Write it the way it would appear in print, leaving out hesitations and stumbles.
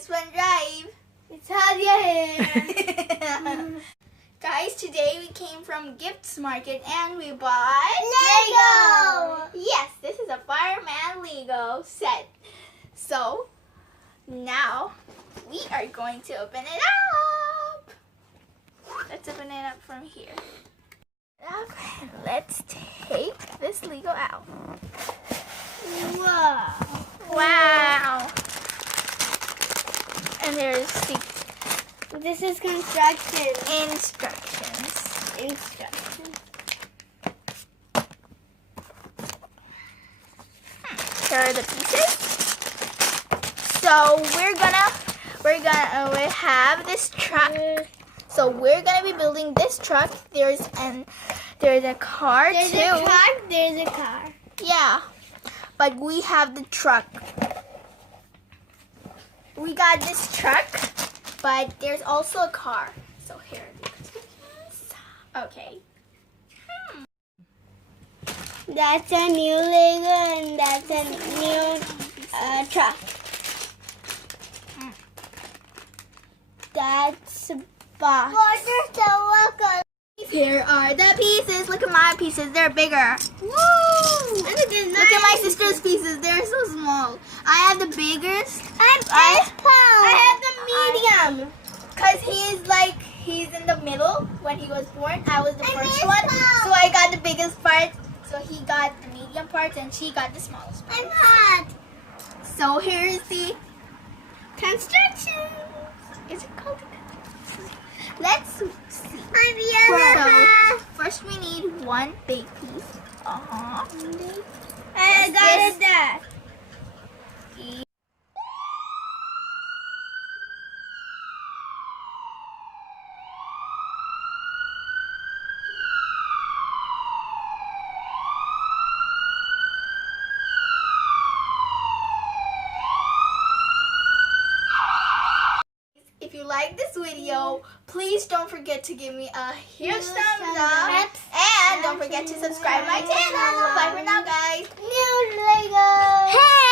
Guys, fun drive. It's hadia here. Guys, today we came from Gifts Market and we bought Lego. Yes, this is a fireman Lego set. So now we are going to open it up. Let's open it up from here. Okay, let's take this Lego out. Wow. Wow. And there's the This is instructions. instructions. Here are the pieces. So we have this truck. So we're gonna be building this truck. There's a car There's too. a car. There's a car. Yeah, but we have the truck. We got this truck, but there's also a car. So here are the instructions. Okay. That's a new Lego and that's a new truck. That's a box. Here are the pieces. Look at my pieces. They're bigger. Woo! Look at my sister's pieces. They're so small. I have the biggest. I have the medium. Because he's in the middle when he was born. I was the first one. So I got the biggest part. So he got the medium part and she got the smallest part. I'm hot. So here is the Construction. Is it called? Let's see. I'm yellow. So first we need one big piece. I got it there. If you like this video, please don't forget to give me a huge Huge thumbs thumbs up. up. And don't forget to subscribe my channel. Bye for now, guys. New Lego. Hey!